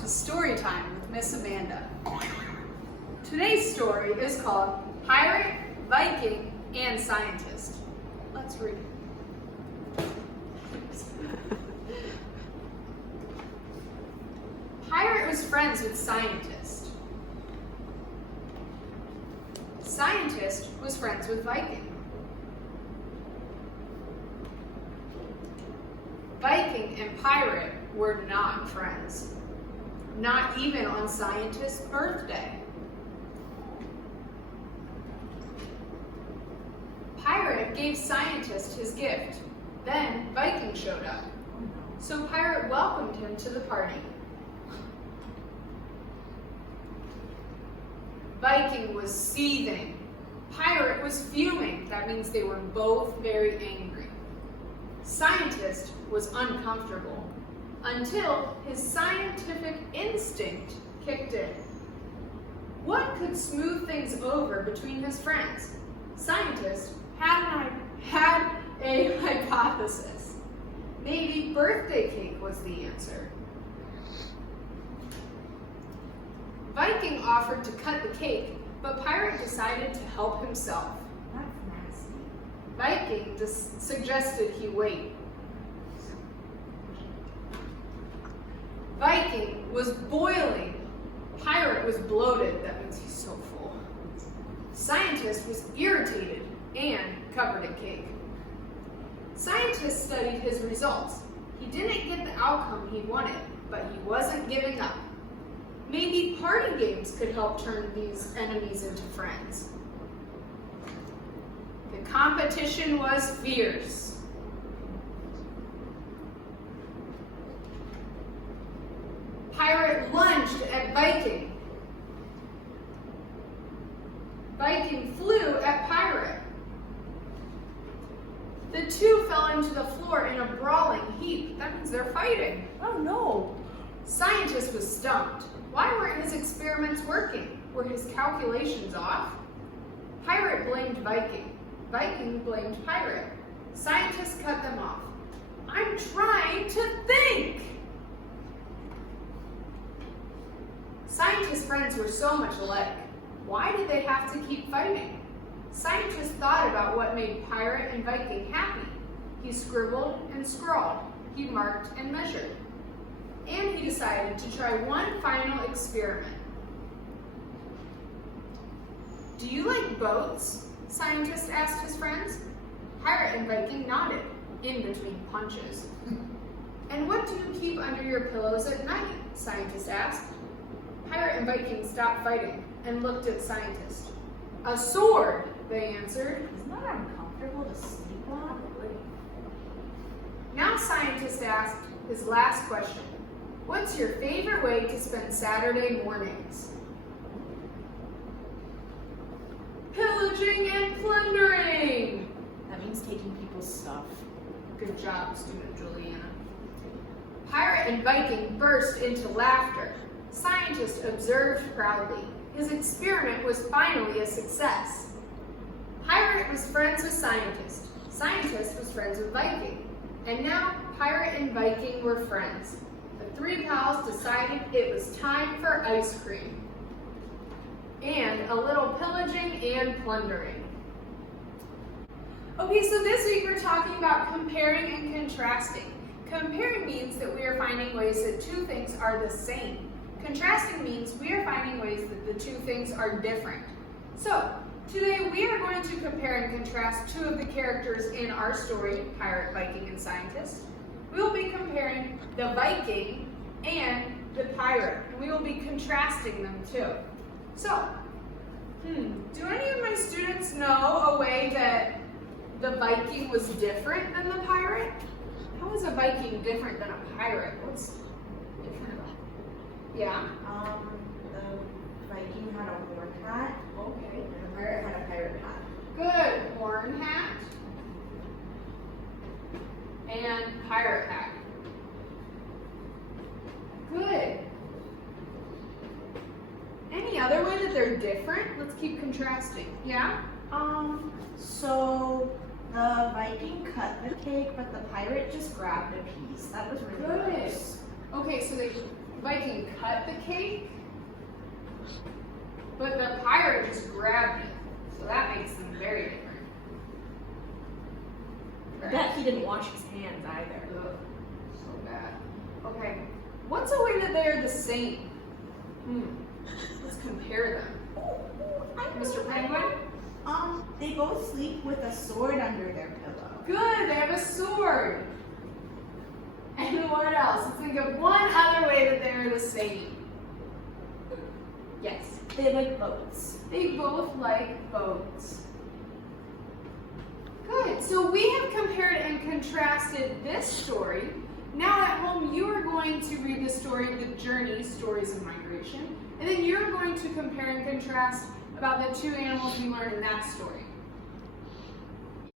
to Story Time with Miss Amanda. Today's story is called Pirate, Viking, and Scientist. Let's read it. Pirate was friends with Scientist. Scientist was friends with Viking. Viking and Pirate were not friends, not even on Scientist's birthday. Pirate gave Scientist his gift. Then Viking showed up. So Pirate welcomed him to the party. Viking was seething. Pirate was fuming. That means they were both very angry. Scientist was uncomfortable until his scientific instinct kicked in. What could smooth things over between his friends? Scientist had a hypothesis. Maybe birthday cake was the answer. Viking offered to cut the cake, but Pirate decided to help himself. That's nasty. Viking suggested he wait. Viking was boiling. Pirate was bloated. That means he's so full. Scientist was irritated and covered in cake. Scientist studied his results. He didn't get the outcome he wanted, but he wasn't giving up. Maybe party games could help turn these enemies into friends. The competition was fierce. Pirate lunged at Viking. Viking flew at Pirate. The two fell into the floor in a brawling heap. That means they're fighting. Oh no! Scientist was stumped. Why weren't his experiments working? Were his calculations off? Pirate blamed Viking. Viking blamed Pirate. Scientist cut them off. I'm trying to think! Scientist friends were so much alike. Why did they have to keep fighting? Scientist thought about what made Pirate and Viking happy. He scribbled and scrawled. He marked and measured. And he decided to try one final experiment. Do you like boats? Scientist asked his friends. Pirate and Viking nodded, in between punches. And what do you keep under your pillows at night? Scientist asked. Pirate and Viking stopped fighting and looked at Scientist. A sword, they answered. Isn't that uncomfortable to sleep on? Now Scientist asked his last question. What's your favorite way to spend Saturday mornings? Pillaging and plundering. That means taking people's stuff. Good job, student Juliana. Pirate and Viking burst into laughter. Scientist observed proudly. His experiment was finally a success. Pirate was friends with Scientist. Scientist was friends with Viking. And now Pirate and Viking were friends. The three pals decided it was time for ice cream. And a little pillaging and plundering. Okay, so this week we're talking about comparing and contrasting. Comparing means that we are finding ways that two things are the same. Contrasting means we are finding ways that the two things are different. So, today we are going to compare and contrast two of the characters in our story, Pirate, Viking, and Scientist. We will be comparing the Viking and the Pirate, and we will be contrasting them too. So, do any of my students know a way that the Viking was different than the Pirate? How is a Viking different than a Pirate? What's different about it? Yeah? The Viking had a horn hat. Okay. And the pirate had a pirate hat. Good. Horn hat and pirate hat. Good. Any other way that they're different? Let's keep contrasting. Yeah? So the Viking cut the cake, but the pirate just grabbed a piece. That was really Good. gross. Okay, so they Viking cut the cake, but the pirate just grabbed it. So that makes them very different. I bet he didn't wash his hands either. Ugh, so bad. Okay, what's a way that they're the same? Let's compare them. Mr. Penguin? They both sleep with a sword under their pillow. Good, they have a sword. And what else? Let's think of one other way that they're the same. Yes. They like boats. They both like boats. Good. So we have compared and contrasted this story. Now at home, you are going to read the story, The Journey, Stories of Migration, and then you're going to compare and contrast about the two animals we learned in that story.